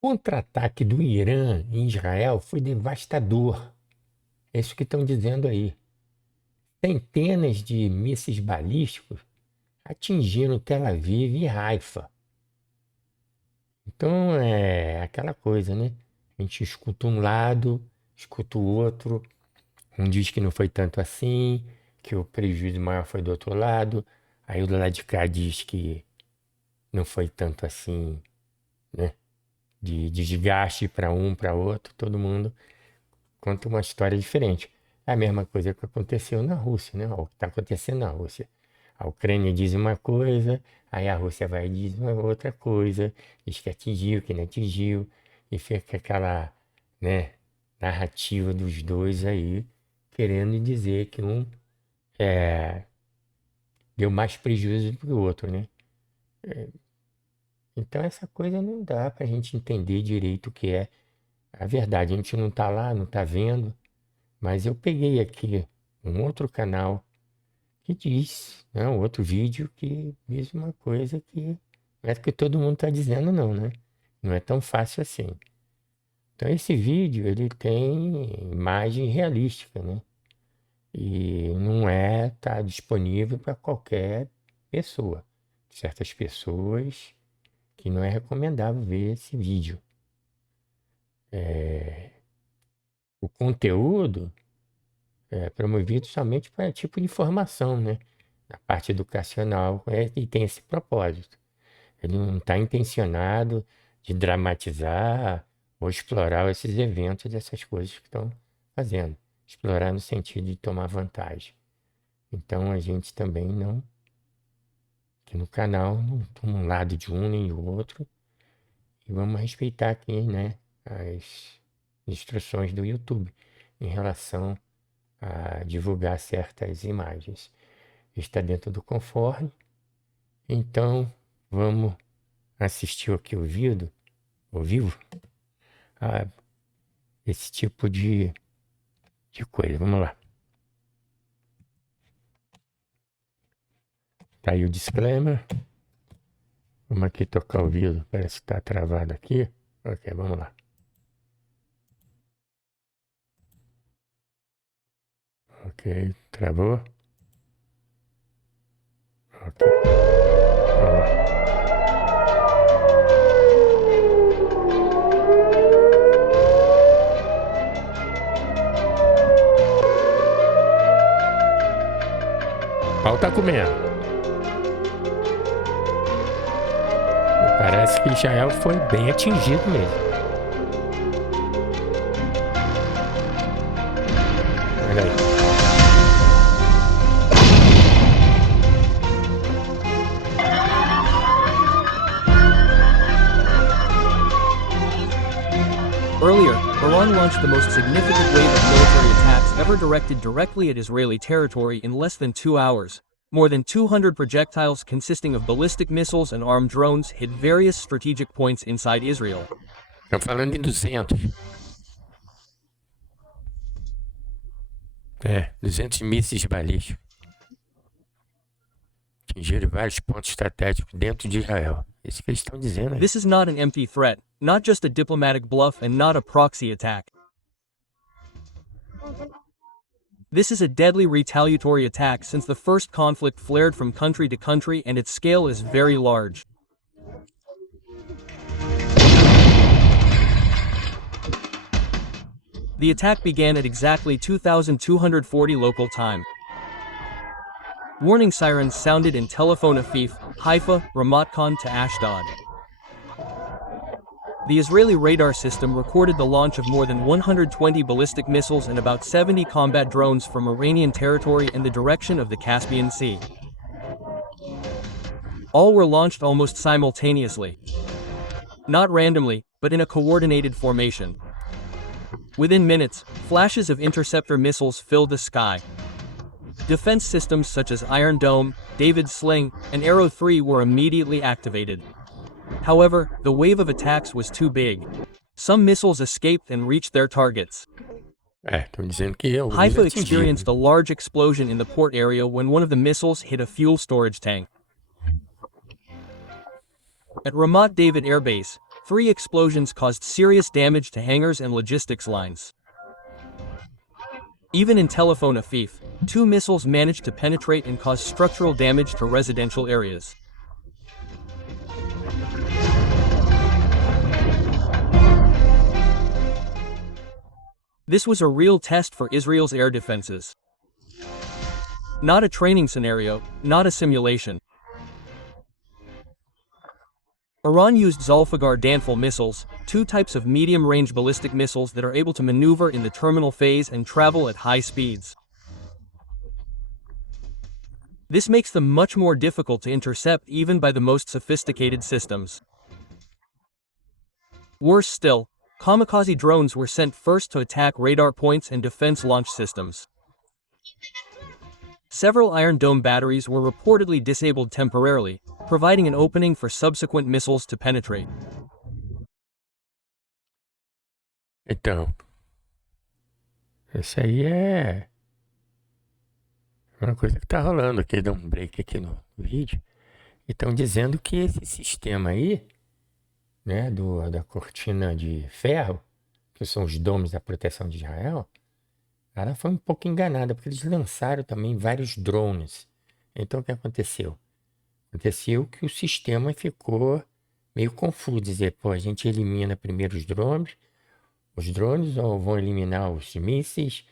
Contra-ataque do Irã em Israel foi devastador. É isso que estão dizendo aí. Centenas de mísseis balísticos atingiram Tel Avive e Haifa. Então é aquela coisa, né? A gente escuta um lado, escuta o outro. Um diz que não foi tanto assim, que o prejuízo maior foi do outro lado. Aí o do lado de cá diz que não foi tanto assim, né? De desgaste para um, para outro, todo mundo conta uma história diferente. É a mesma coisa que aconteceu na Rússia, né? O que está acontecendo na Rússia. A Ucrânia diz uma coisa, aí a Rússia vai e diz uma outra coisa, diz que atingiu, que não atingiu, e fica aquela, né, narrativa dos dois aí, querendo dizer que um deu mais prejuízo do que o outro, né? Então essa coisa não dá para a gente entender direito o que é a verdade. A gente não está lá, não está vendo, mas eu peguei aqui um outro canal que diz, né, um outro vídeo que diz uma coisa que não é que todo mundo está dizendo não, né? Não é tão fácil assim. Então esse vídeo ele tem imagem realística, né? E não tá disponível para qualquer pessoa. Certas pessoas que não é recomendável ver esse vídeo. O conteúdo é promovido somente para tipo de formação, né? Na parte educacional, e tem esse propósito. Ele não está intencionado de dramatizar ou explorar esses eventos, essas coisas que estão fazendo. Explorar no sentido de tomar vantagem. Então a gente também não, aqui no canal, não toma um lado de um nem do outro. E vamos respeitar aqui, né, as instruções do YouTube em relação a divulgar certas imagens. Está dentro do conforme, então vamos assistir aqui o vídeo, ao vivo, a esse tipo de coisa. Vamos lá. Tá aí o disclaimer. Vamos aqui tocar o vídeo. Parece que está travado aqui. Ok, vamos lá. Ok, travou. Ok, vamos lá. O pau tá comendo. Parece que Israel foi bem atingido mesmo. Olha aí. Earlier, Iran launched the most significant wave of military attacks ever directed directly at Israeli territory in less than 2 hours. More than 200 projectiles consisting of ballistic missiles and armed drones hit various strategic points inside Israel. Estão falando em 200. 200 mísseis balísticos. Atingiram vários pontos estratégicos dentro de Israel. Isso que eles estão dizendo aí. This is not an empty threat, not just a diplomatic bluff and not a proxy attack. This is a deadly retaliatory attack since the first conflict flared from country to country and its scale is very large. The attack began at exactly 2240 local time. Warning sirens sounded in Tel Avive, Haifa, Ramat Gan to Ashdod. The Israeli radar system recorded the launch of more than 120 ballistic missiles and about 70 combat drones from Iranian territory in the direction of the Caspian Sea. All were launched almost simultaneously. Not randomly, but in a coordinated formation. Within minutes, flashes of interceptor missiles filled the sky. Defense systems such as Iron Dome, David's Sling, and Arrow 3 were immediately activated. However, the wave of attacks was too big. Some missiles escaped and reached their targets. Estão dizendo que alguns Haifa atingiram. experienced a large explosion in the port area when one of the missiles hit a fuel storage tank. At Ramat David Air Base, 3 explosions caused serious damage to hangars and logistics lines. Even in Tel Avive, 2 missiles managed to penetrate and cause structural damage to residential areas. This was a real test for Israel's air defenses. Not a training scenario, not a simulation. Iran used Zulfiqar Danful missiles, 2 types of medium-range ballistic missiles that are able to maneuver in the terminal phase and travel at high speeds. This makes them much more difficult to intercept even by the most sophisticated systems. Worse still, kamikaze drones were sent first to attack radar points and defense launch systems. Several Iron Dome batteries were reportedly disabled temporarily, providing an opening for subsequent missiles to penetrate. Então, isso aí é uma coisa que está rolando aqui, dá um break aqui no vídeo. E estão dizendo que esse sistema aí, né, da cortina de ferro, que são os domes da proteção de Israel, ela foi um pouco enganada, porque eles lançaram também vários drones. Então, o que aconteceu? Aconteceu que o sistema ficou meio confuso, dizer, pô, a gente elimina primeiro os drones ou vão eliminar os mísseis,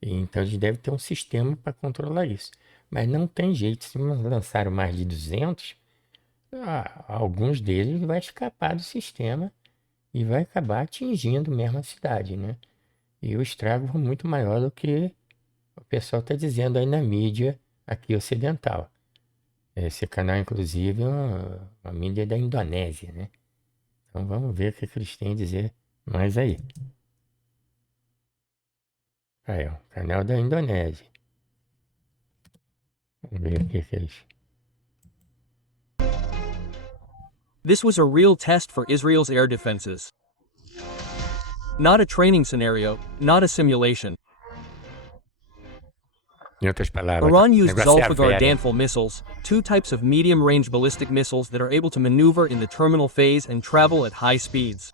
então eles devem ter um sistema para controlar isso. Mas não tem jeito, se lançaram mais de 200, alguns deles vai escapar do sistema e vai acabar atingindo mesmo a cidade, né? E o estrago foi muito maior do que o pessoal está dizendo aí na mídia aqui ocidental. Esse canal, inclusive, é uma mídia da Indonésia, né? Então vamos ver o que eles têm a dizer mais aí. Aí, ó, canal da Indonésia. Vamos ver o que eles... This was a real test for Israel's air defenses. Not a training scenario, not a simulation. Em outras palavras, Iran used negócio é a Zulfiqar vera. Danful missiles, 2 types of medium-range ballistic missiles that are able to maneuver in the terminal phase and travel at high speeds.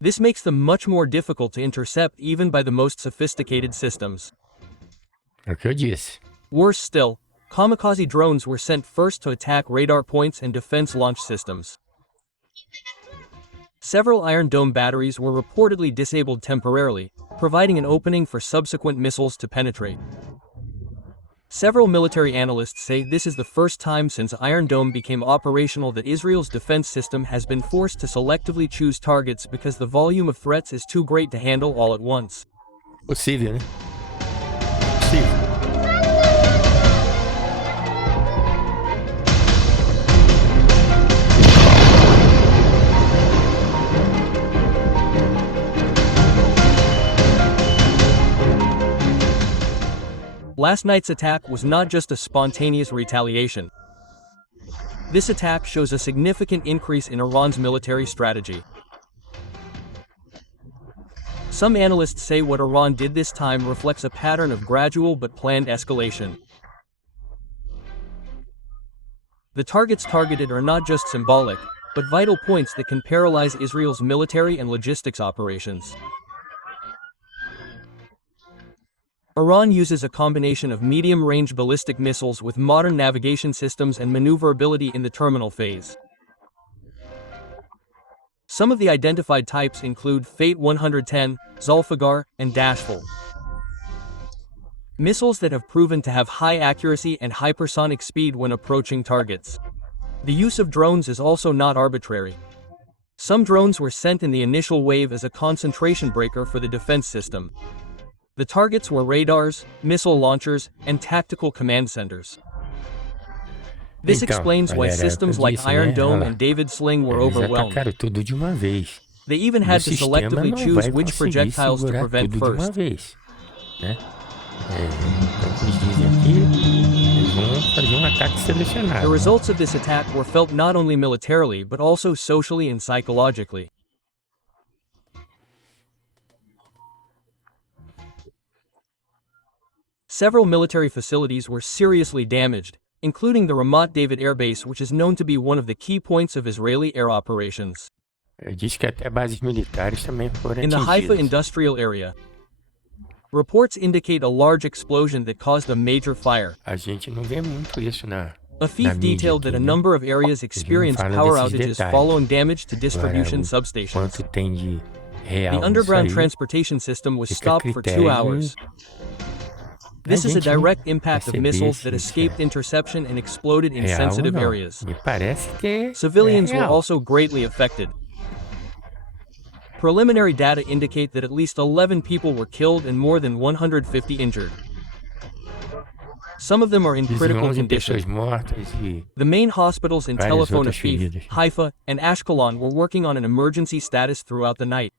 This makes them much more difficult to intercept even by the most sophisticated systems. É o que eu disse. Worse still, kamikaze drones were sent first to attack radar points and defense launch systems. Several Iron Dome batteries were reportedly disabled temporarily, providing an opening for subsequent missiles to penetrate. Several military analysts say this is the first time since Iron Dome became operational that Israel's defense system has been forced to selectively choose targets because the volume of threats is too great to handle all at once. Possível, né? Possível. Last night's attack was not just a spontaneous retaliation. This attack shows a significant increase in Iran's military strategy. Some analysts say what Iran did this time reflects a pattern of gradual but planned escalation. The targets targeted are not just symbolic, but vital points that can paralyze Israel's military and logistics operations. Iran uses a combination of medium-range ballistic missiles with modern navigation systems and maneuverability in the terminal phase. Some of the identified types include Fate 110, Zulfiqar, and Dashful. Missiles that have proven to have high accuracy and hypersonic speed when approaching targets. The use of drones is also not arbitrary. Some drones were sent in the initial wave as a concentration breaker for the defense system. The targets were radars, missile launchers, and tactical command centers. This explains why systems like Iron Dome and David Sling were overwhelmed. Atacaram tudo de uma vez. They even had to selectively choose which projectiles to prevent first. Né? Então, o que eles dizem aqui, eles vão fazer ataque selecionado. The results of this attack were felt not only militarily but also socially and psychologically. Several military facilities were seriously damaged, including the Ramat David Air Base, which is known to be one of the key points of Israeli air operations. Diz que até bases militares também foram In the Haifa atingidas. industrial area, reports indicate a large explosion that caused a major fire. A gente não vê muito isso na Afif mídia detailed that aqui, a né? number of areas experienced fala power desses outages detalhes. following damage to distribution Agora, substations. quanto tem de real The nisso underground aí, transportation system was fica a stopped for 2 critério hours. da This is a gente, né, direct impact of perceber missiles se that isso escaped é interception and exploded in real ou sensitive não. areas. Me parece que é Civilians were real. also greatly affected. Preliminary data indicate that at least 11 people were killed and more than 150 injured. Some of them are in Dizem critical 11 condition. pessoas mortas e The main hospitals in Tel várias outras Avive, feridas. Haifa, and Ashkelon were working on an emergency status throughout the night.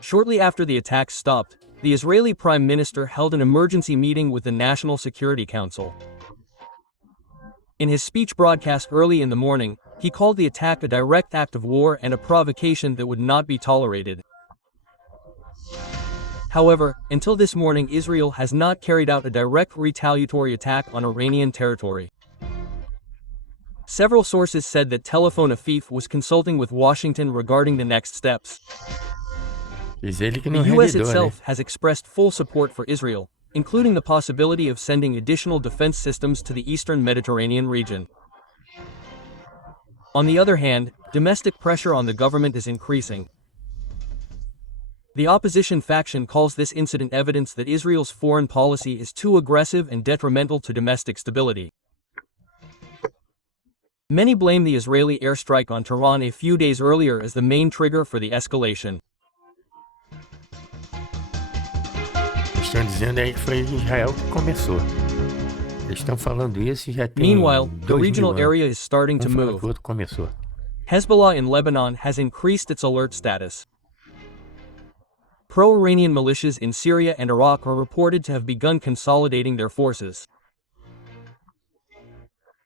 Shortly after the attacks stopped, the Israeli Prime Minister held an emergency meeting with the National Security Council. In his speech broadcast early in the morning, he called the attack a direct act of war and a provocation that would not be tolerated. However, until this morning, Israel has not carried out a direct retaliatory attack on Iranian territory. Several sources said that Tel Avive was consulting with Washington regarding the next steps. Diz ele que The não U.S. revidou, né? itself has expressed full support for Israel, including the possibility of sending additional defense systems to the eastern Mediterranean region. On the other hand, domestic pressure on the government is increasing. The opposition faction calls this incident evidence that Israel's foreign policy is too aggressive and detrimental to domestic stability. Many blame the Israeli airstrike on Tehran a few days earlier as the main trigger for the escalation. Estão dizendo aí que foi Israel que começou. Eles estão falando isso e já tem Meanwhile, the 2.000 regional anos. area is starting to Fala que move. o outro começou. Hezbollah in Lebanon has increased its alert status. Pro-Iranian militias in Syria and Iraq are reported to have begun consolidating their forces.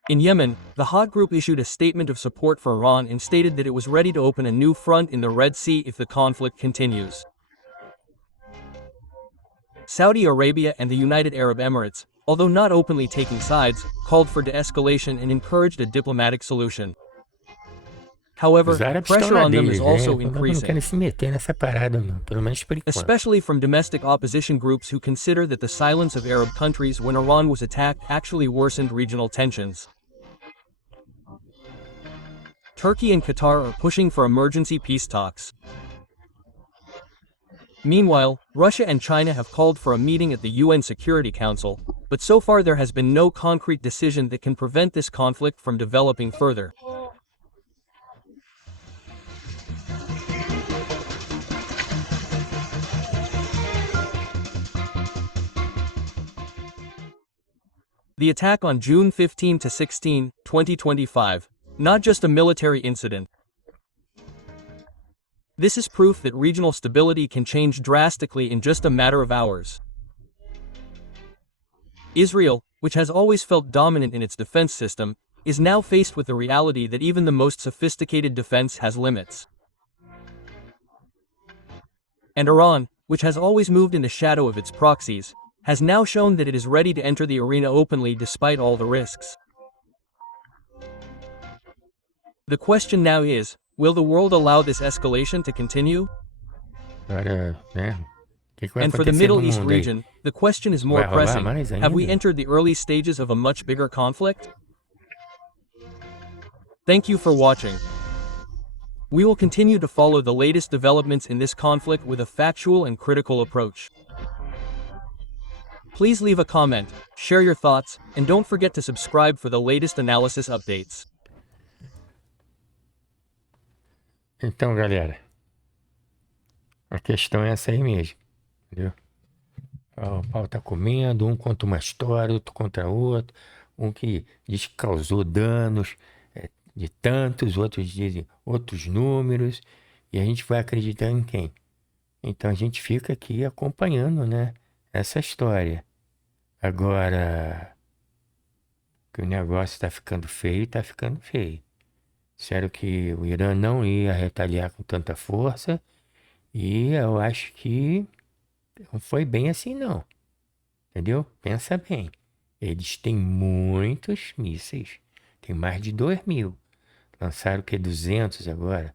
In Yemen, the Houthi group issued a statement of support for Iran and stated that it was ready to open a new front in the Red Sea if the conflict continues. Saudi Arabia and the United Arab Emirates, although not openly taking sides, called for de-escalation and encouraged a diplomatic solution. However, Os árabes estão pressure na on them deles, is né? also Não increasing, querem se meter nessa parada, não. Pelo menos por enquanto. especially from domestic opposition groups who consider that the silence of Arab countries when Iran was attacked actually worsened regional tensions. Turkey and Qatar are pushing for emergency peace talks. Meanwhile, Russia and China have called for a meeting at the UN Security Council, but so far there has been no concrete decision that can prevent this conflict from developing further. The attack on June 15 to 16, 2025, not just a military incident. This is proof that regional stability can change drastically in just a matter of hours. Israel, which has always felt dominant in its defense system, is now faced with the reality that even the most sophisticated defense has limits. And Iran, which has always moved in the shadow of its proxies, has now shown that it is ready to enter the arena openly despite all the risks. The question now is, will the world allow this escalation to continue? Agora, né? O que vai And for the acontecer Middle no East mundo aí? region, the question is more Vai rolar pressing. mais Have we ainda? entered the early stages of a much bigger conflict? Thank you for watching. We will continue to follow the latest developments in this conflict with a factual and critical approach. Please leave a comment, share your thoughts, and don't forget to subscribe for the latest analysis updates. Então, galera, a questão é essa aí mesmo, entendeu? Ó, o pau tá comendo, um conta uma história, outro contra outro, um que diz que causou danos de tantos, outros dizem outros números, e a gente vai acreditar em quem? Então a gente fica aqui acompanhando, né, essa história. Agora, que o negócio tá ficando feio, tá ficando feio. Disseram que o Irã não ia retaliar com tanta força, e eu acho que não foi bem assim, não. Entendeu? Pensa bem. Eles têm muitos mísseis. Tem mais de 2.000. Lançaram o que? 200 agora.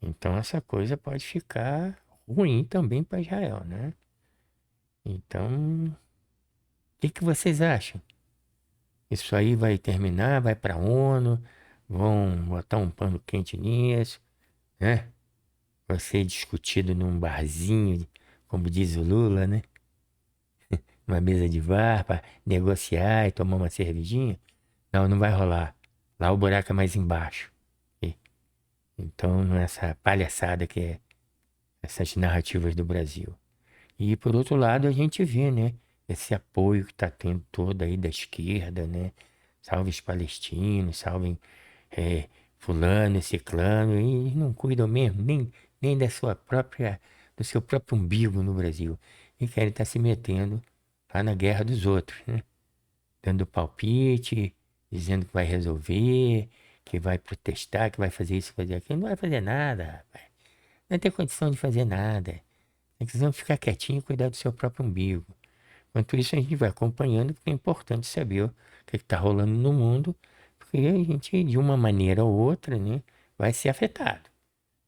Então essa coisa pode ficar ruim também para Israel, né? Então, o que vocês acham? Isso aí vai terminar, vai para a ONU, vão botar um pano quente nisso, né? Vai ser discutido num barzinho, como diz o Lula, né? Uma mesa de bar para negociar e tomar uma cervejinha. Não, não vai rolar. Lá o buraco é mais embaixo. E, então, não é essa palhaçada que é essas narrativas do Brasil. E por outro lado, a gente vê, né? Esse apoio que está tendo todo aí da esquerda, né? Salve os palestinos, salvem fulano e ciclano, e não cuidam mesmo nem da sua própria, do seu próprio umbigo no Brasil. E querem estar se metendo lá na guerra dos outros, né? Dando palpite, dizendo que vai resolver, que vai protestar, que vai fazer isso, fazer aquilo. Não vai fazer nada, rapaz. Não vai ter condição de fazer nada. Precisam ficar quietinho e cuidar do seu próprio umbigo. Enquanto isso, a gente vai acompanhando, porque é importante saber o que está rolando no mundo, porque a gente, de uma maneira ou outra, né, vai ser afetado.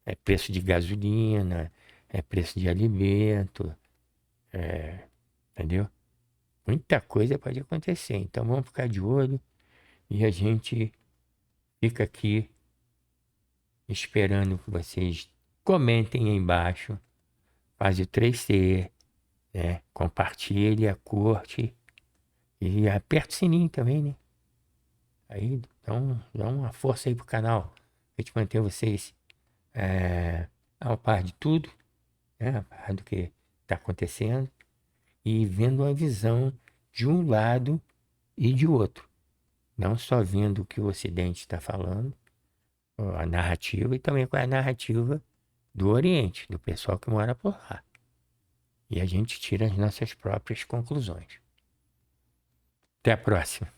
É preço de gasolina, é preço de alimento, entendeu? Muita coisa pode acontecer. Então vamos ficar de olho e a gente fica aqui esperando que vocês comentem aí embaixo, faz o 3C, né? Compartilhe, curte e aperta o sininho também, né? Aí dá uma força aí pro canal. A gente manter vocês ao par de tudo, né? A par do que está acontecendo e vendo a visão de um lado e de outro. Não só vendo o que o Ocidente está falando, a narrativa, e também com a narrativa do Oriente, do pessoal que mora por lá. E a gente tira as nossas próprias conclusões. Até a próxima.